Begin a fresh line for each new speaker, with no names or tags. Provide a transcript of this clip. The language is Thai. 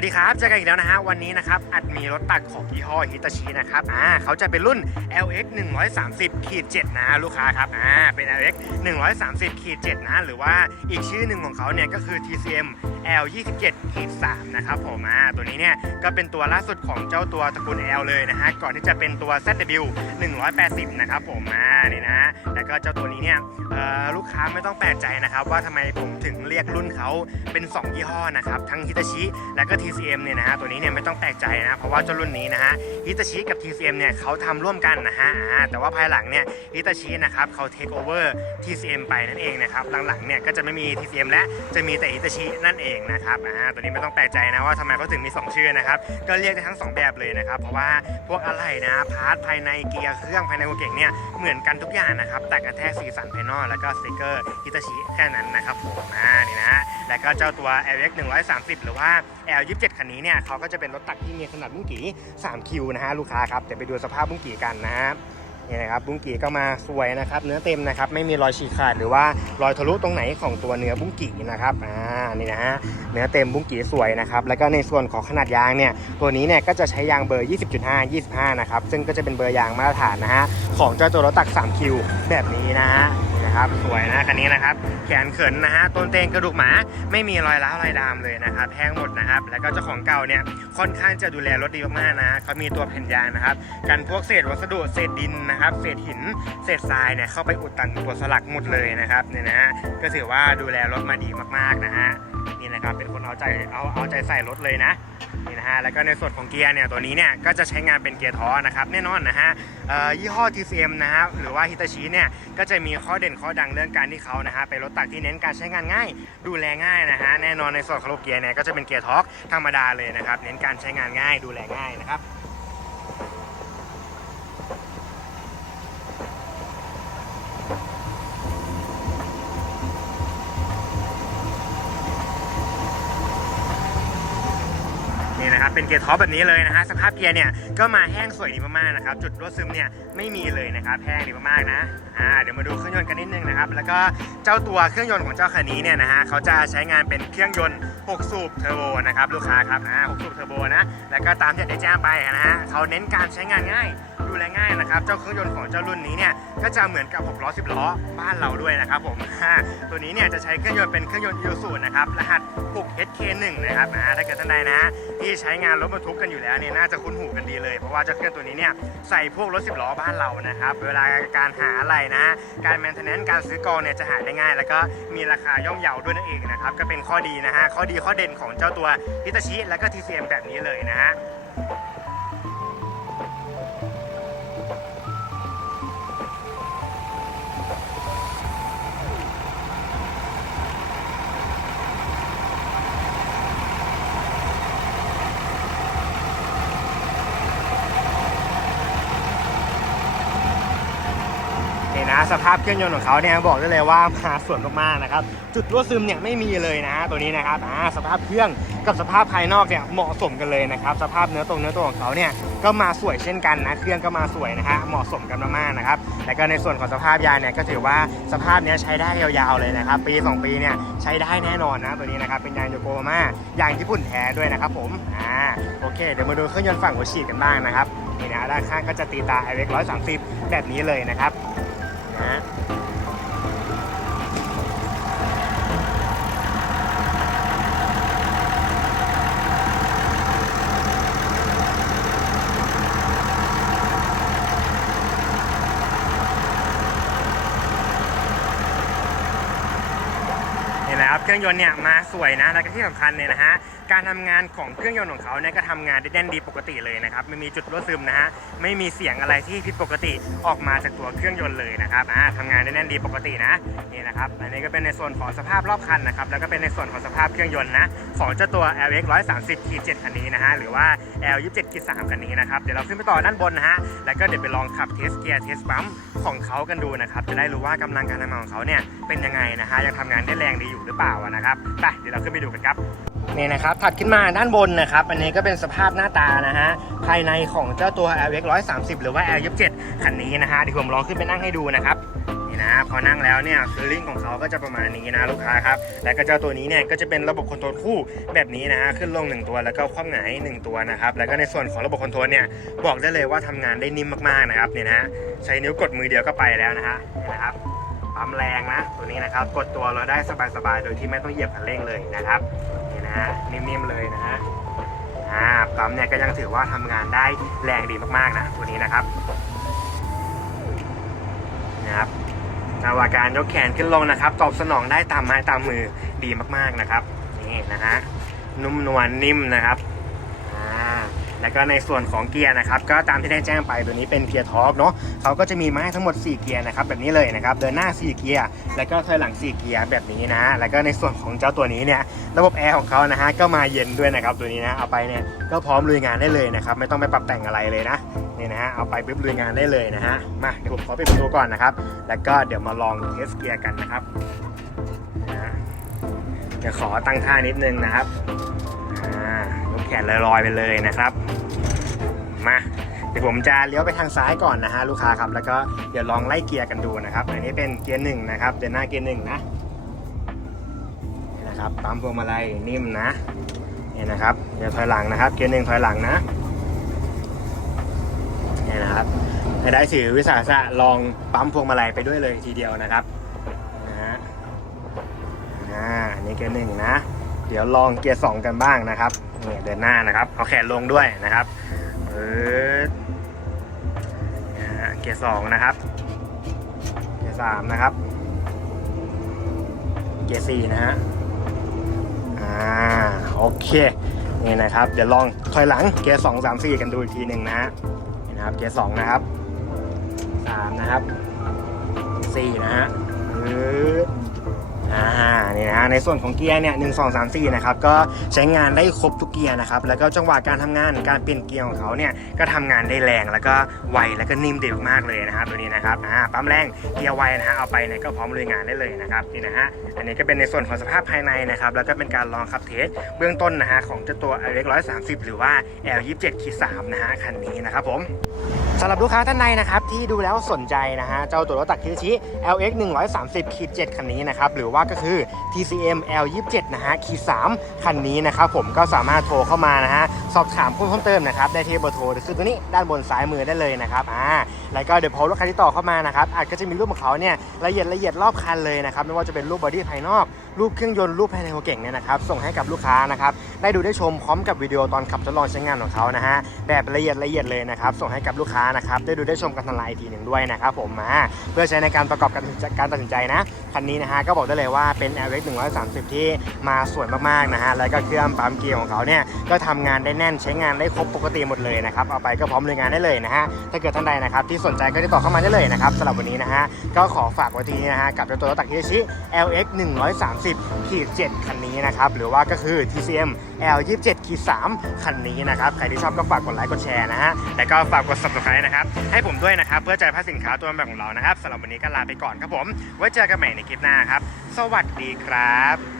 วัสดีครับเจอกันอีกแล้วนะฮะ วันนี้นะครับ อัดมีรถตักของยี่ห้อฮิตาชินะครับ อ่าเขาจะเป็นรุ่น LX 130ขีด7นะลูกค้าครับ อ่า เป็น LX 130ขีด7นะ หรือว่าอีกชื่อหนึ่งของเขาเนี่ยก็คือ TCM L 27ขีด3นะครับผม อ่า ตัวนี้เนี่ยก็เป็นตัวล่าสุดของเจ้าตัวตระกูล L เลยนะฮะ ก่อนที่จะเป็นตัว ZW 180 นะครับผม อ่า นี่นะ แล้วก็เจ้าตัวนี้เนี่ยเออลูกค้าไม่ต้องแปลกใจนะครับว่าทำไมผมถึงเรียกรุ่นเขาเป็น 2 ยี่ห้อนะครับ ทั้งฮิตาชิและก็ TCM เนี่ยนะฮะตัวนี้เนี่ยไม่ต้องแปลกใจนะเพราะว่าเจ้ารุ่นนี้นะฮะฮิตาชิกับ TCM เนี่ยเขาทำร่วมกันนะฮะแต่ว่าภายหลังเนี่ยฮิตาชินะครับเขาเทคโอเวอร์ TCM ไปนั่นเองนะครับหลังๆเนี่ยก็จะไม่มี TCM และจะมีแต่ฮิตาชินั่นเองนะครับอ่าตัวนี้ไม่ต้องแปลกใจนะว่าทำไมเขาถึงมี 2 ชื่อนะครับก็เรียกได้ทั้ง 2 แบบเลยนะครับเพราะว่าพวกอะไรนะพาร์ทภายในเกียร์เครื่องภายในหัวเก่งเนี่ยเหมือนกันทุกอย่างนะครับแต่กันแค่สีสันภายนอกแล้วก็สติกเกอร์ฮิตาชิแค่นั้นนะครับผมอ่านี่นะฮะแล้วก็เจ้าตัว LX 130 หรือว่า L 7 คันนี้เนี่ยเขาก็จะเป็นรถตักที่มีขนาดบุ้งกี่3คิวนะฮะลูกค้าครับเดี๋ยวไปดูสภาพบุ้งกี่กันนะฮะนี่นะครับบุ้งกี่ก็มาสวยนะครับ เนื้อเต็มนะครับไม่มีรอยฉีกขาดหรือว่ารอยทะลุตรงไหนของตัวเนื้อบุ้งกี่นะครับอ่านี่นะฮะเนื้อเต็มบุ้งกี่สวยนะครับแล้วก็ในส่วนของขนาดยางเนี่ยตัวนี้เนี่ยก็จะใช้ยางเบอร์ 20.5 25 นะครับซึ่งก็จะเป็นเบอร์ยางมาตรฐานนะฮะของเจ้าตัวรถตัก3คิวแบบนี้นะฮะ นะครับ สวยนะคันนี้นะครับ แขนเขินนะฮะต้นเตงกระดูกหมาไม่มีรอยร้าวรอยดามเลยนะครับแห้งหมดนะครับ แล้วก็เจ้าของเก่าเนี่ยค่อนข้างจะดูแลรถดีมากๆนะเขามีตัวแผ่นยางนะครับกันพวกเศษวัสดุเศษดินนะครับ เศษหิน เศษทรายเนี่ยเข้าไปอุดตันตัวสลักหมดเลยนะครับเนี่ยนะฮะก็ถือว่าดูแลรถมาดีมากๆนะฮะนี่นะครับเป็นคนเอาใจเอาเอาใจใส่รถเลยนะ นี่นะฮะแล้วก็ในส่วนของเกียร์เนี่ยตัวนี้เนี่ยก็จะใช้งานเป็นเกียร์ท้อนะครับแน่นอนนะฮะยี่ห้อ TCM นะฮะหรือว่าฮิตาชิเนี่ยก็จะมีข้อเด่นข้อดังเรื่องการที่เขานะฮะเป็นรถตักที่เน้นการใช้งานง่าย ดูแลง่ายนะฮะแน่นอนในส่วนของระบบเกียร์เนี่ยก็จะเป็นเกียร์ท็อกธรรมดาเลยนะครับเน้นการใช้งานง่ายดูแลง่ายนะครับ นะครับเป็นเกียร์ท็อปแบบนี้เลยนะฮะสภาพเกียร์เนี่ยก็มาแห้งสวยดีมากๆนะครับจุดรั่วซึมเนี่ยไม่มีเลยนะครับแห้งดีมากๆนะอ่าเดี๋ยวมาดูเครื่องยนต์กันนิดนึงนะครับแล้วก็เจ้าตัวเครื่องยนต์ของเจ้าคันนี้เนี่ยนะฮะเขาจะใช้งานเป็นเครื่องยนต์ 6 สูบเทอร์โบนะครับลูกค้าครับนะ6สูบเทอร์โบนะแล้วก็ตามที่ได้แจ้งไปนะฮะเขาเน้นการใช้งานง่าย ดูแลง่ายนะครับ เจ้าเครื่องยนต์ของเจ้ารุ่นนี้เนี่ยก็จะเหมือนกับ6ล้อ10ล้อบ้านเราด้วยนะครับผมตัวนี้เนี่ยจะใช้เครื่องยนต์เป็นเครื่องยนต์ยูสูนะครับรหัส 6HK1 นะครับอ่าถ้าเกิดท่านใดนะฮะที่ใช้งานรถบรรทุกกันอยู่แล้วเนี่ยน่าจะคุ้นหูกันดีเลย เพราะว่าเจ้าเครื่องตัวนี้เนี่ยใส่พวกรถ10ล้อบ้านเรานะครับเวลาการหาอะไรนะ การแมนเทนแนนการซื้อกองเนี่ยจะหาได้ง่าย แล้วก็มีราคาย่อมเยาด้วยนั่นเองนะครับก็เป็นข้อดีนะฮะข้อดีข้อเด่นของเจ้าตัวฮิตาชิและก็ TCM แบบนี้เลยนะฮะ นะสภาพเครื่องยนต์ของเขาเนี่ยบอกได้เลยว่ามาสวยมากๆนะครับ จุดรั่วซึมเนี่ยไม่มีเลยนะ ตัวนี้นะครับอ่าสภาพเครื่องกับสภาพภายนอกเนี่ยเหมาะสมกันเลยนะครับ สภาพเนื้อตรงเนื้อตัวของเขาเนี่ยก็มาสวยเช่นกันนะ เครื่องก็มาสวยนะฮะเหมาะสมกันมากๆนะครับแล้วก็ในส่วนของสภาพยางเนี่ยก็ถือว่าสภาพเนี้ยใช้ได้ยาวๆเลยนะครับ ปี 2 ปีเนี่ยใช้ได้แน่นอนนะตัวนี้นะครับเป็นยางโยโกมายางญี่ปุ่นแท้ด้วยนะครับผมอ่าโอเค เดี๋ยวมาดูเครื่องยนต์ฝั่งหัวฉีดกันบ้างนะครับนี่นะด้านข้างก็จะตีตา i v 1 3 0แบบนี้เลยนะครับ ฮะนี่แหละครับเครื่องยนต์เนี่ยมาสวยนะ แล้วก็ที่สำคัญเนี่ยนะฮะ การทำงานของเครื่องยนต์ของเขาเนี่ยก็ทำงานได้แน่นดีปกติเลยนะครับไม่มีจุดรั่วซึมนะฮะไม่มีเสียงอะไรที่ผิดปกติออกมาจากตัวเครื่องยนต์เลยนะครับอ่าทำงานได้แน่นดีปกตินะนี่นะครับอันนี้ก็เป็นในส่วนของสภาพรอบคันนะครับแล้วก็เป็นในส่วนของสภาพเครื่องยนต์นะของเจ้าตัว LX 130 7คันนี้นะฮะหรือว่า L 27 3คันนี้นะครับเดี๋ยวเราขึ้นไปต่อด้านบนนะฮะแล้วก็เดี๋ยวไปลองขับเทสเกียร์เทสปั๊มของเขากันดูนะครับจะได้รู้ว่ากำลังการทำงานของเขาเนี่ยเป็นยังไงนะฮะยังทำงานได้แรงดีอยู่หรือเปล่านะครับไปเดี๋ยวเราขึ้นไปดูกันครับ นี่นะครับถัดขึ้นมาด้านบนนะครับ อันนี้ก็เป็นสภาพหน้าตานะฮะ ภายในของเจ้าตัว LX 130 หรือว่า L 27คันนี้นะฮะเดี๋ยวผมลองขึ้นไปนั่งให้ดูนะครับนี่นะพอนั่งแล้วเนี่ยฟีลลิ่งของเขาก็จะประมาณนี้นะลูกค้าครับ แล้วก็เจ้าตัวนี้เนี่ยก็จะเป็นระบบคอนโทรลคู่แบบนี้นะฮะขึ้นลงหนึ่งตัวแล้วก็คว่ำหงายหนึ่งตัวนะครับ แล้วก็ในส่วนของระบบคอนโทรลเนี่ยบอกได้เลยว่าทำงานได้นิ่มมากๆนะครับเนี่ยนะฮะใช้นิ้วกดมือเดียวก็ไปแล้วนะฮะนี่นะครับปั๊มแรงนะตัวนี้นะครับกดตัวเราได้สบายๆโดยที่ไม่ต้องเหยียบคันเร่งเลยนะครับ นะนิ่มๆเลยนะฮะอ่าปั๊มเนี่ยก็ยังถือว่าทำงานได้แรงดีมากๆนะตัวนี้นะครับนะครับจัวาการยกแขนขึ้นลงนะครับ ตอบสนองได้ตามไม้ตามมือดีมากๆนะครับนี่นะฮะนุ่มนวลนิ่มนะครับ แล้วก็ในส่วนของเกียร์นะครับก็ตามที่ได้แจ้งไปตัวนี้เป็นเกียร์ท็อปเนาะเขาก็จะมีมาให้ทั้งหมด 4 เกียร์นะครับแบบนี้เลยนะครับเดินหน้า 4 เกียร์แล้วก็ถอยหลัง 4 เกียร์แบบนี้นะ แล้วก็ในส่วนของเจ้าตัวนี้เนี่ยระบบแอร์ของเขานะฮะก็มาเย็นด้วยนะครับตัวนี้นะเอาไปเนี่ยก็พร้อมลุยงานได้เลยนะครับไม่ต้องไปปรับแต่งอะไรเลยนะนี่นะฮะเอาไปปุ๊บลุยงานได้เลยนะฮะมาเดี๋ยวผมขอปิดประตูก่อนนะครับแล้วก็เดี๋ยวมาลองเทสเกียร์กันนะครับนะเดี๋ยวขอตั้งท่านิดนึงนะครับ แขนลอยๆไปเลยนะครับ มาเดี๋ยวผมจะเลี้ยวไปทางซ้ายก่อนนะฮะลูกค้าครับ แล้วก็เดี๋ยวลองไล่เกียร์กันดูนะครับ อันนี้เป็นเกียร์หนึ่งนะครับ เดินหน้าเกียร์หนึ่งนะนะครับปั๊มพวงมาลัยนิ่มนะนี่นะครับเดี๋ยวถอยหลังนะครับ เกียร์หนึ่งถอยหลังนะนี่นะครับได้ถือวิสาสะลองปั๊มพวงมาลัยไปด้วยเลยทีเดียวนะครับนะฮะอ่าอันนี้เกียร์หนึ่งนะ เดี๋ยวลองเกียร์สองกันบ้างนะครับ นี่เดินหน้านะครับ เอาแขนลงด้วยนะครับเออเกียร์สองนะครับ เกียร์สามนะครับ เกียร์สี่นะฮะ อ่า โอเคนี่นะครับ เดี๋ยวลองถอยหลัง เกียร์สองสามสี่กันดูอีกทีหนึ่งนะฮะนี่นะครับ เกียร์สองนะครับสามนะครับสี่นะฮะ อ่านี่นะฮะในส่วนของเกียร์เนี่ยหนึ่งสองสามสี่นะครับก็ใช้งานได้ครบทุกเกียร์นะครับแล้วก็จังหวะการทำงานการเปลี่ยนเกียร์ของเขาเนี่ยก็ทำงานได้แรงแล้วก็ไวแล้วก็นิ่มเด็มากเลยนะครับตัวนี้นะครับอ่าปั๊มแรงเกียร์ไวนะฮะเอาไปเนี่ยก็พร้อมลุยงานได้เลยนะครับนี่นะฮะอันนี้ก็เป็นในส่วนของสภาพภายในนะครับแล้วก็เป็นการลองขับเทสเบื้องต้นนะฮะของเจ้าตัว i อ130หรือว่า L27 คี3นะฮะคันนี้นะครับผมสำหรับลูกค้าท่านใดนะครับที่ดูแล้วสนใจนะฮะเจ้าตัวรถตักคิชิ LX 130ขีด7คันนี้นะครับหรือว่าก็คือ TCM L27 นะฮะขี3คันนี้นะครับผมก็สามารถโทรเข้ามานะฮะ สอบถามเพิ่มเติมนะครับได้ที่เบอร์โทรคือตัวนี้ด้านบนซ้ายมือได้เลยนะครับอ่าแล้วก็เดี๋ยวพอลูกค้าที่ต่อเข้ามานะครับอาจก็จะมีรูปของเขาเนี่ยละเอียดละเอียดรอบคันเลยนะครับไม่ว่าจะเป็นรูปบอดี้ภายนอก รูปเครื่องยนต์รูปภายในหัวเก่งเนี่ยนะครับส่งให้กับลูกค้านะครับได้ดูได้ชมพร้อมกับวิดีโอตอนขับทดลองใช้งานของเขานะฮะแบบละเอียดละเอียดเลยนะครับส่งให้กับลูกค้านะครับได้ดูได้ชมกันทางไลน์ทีหนึ่งด้วยนะครับผมมาเพื่อใช้ในการประกอบการตัดการตัดสินใจนะคันนี้นะฮะก็บอกได้เลยว่าเป็น LX 130 ที่มาสวยมากๆนะฮะแล้วก็เครื่องปั๊มเกียร์ของเขาเนี่ยก็ทำงานได้แน่นใช้งานได้ครบปกติหมดเลยนะครับเอาไปก็พร้อมเลยงานได้เลยนะฮะถ้าเกิดท่านใดนะครับที่สนใจก็ติดต่อเข้ามาได้เลยนะครับสำหรับวันนี้นะฮะก็ขอฝากไว้ที่นี้นะฮะกับเจ้าตัวรถตักฮิชิ LX 130ขีด7คันนี้นะครับหรือว่าก็คือ TCM L27 ขีด3คันนี้นะครับใครที่ชอบก็ฝากกดไลค์กดแชร์นะฮะแล้วก็ฝากกด subscribe นะครับให้ผมด้วยนะครับเพื่อใจพาสินค้าตัวใหม่ของเรานะครับสำหรับวันนี้ก็ลาไปก่อนครับผมไว้เจอกันใหม่ในคลิปหน้าครับ สวัสดีครับ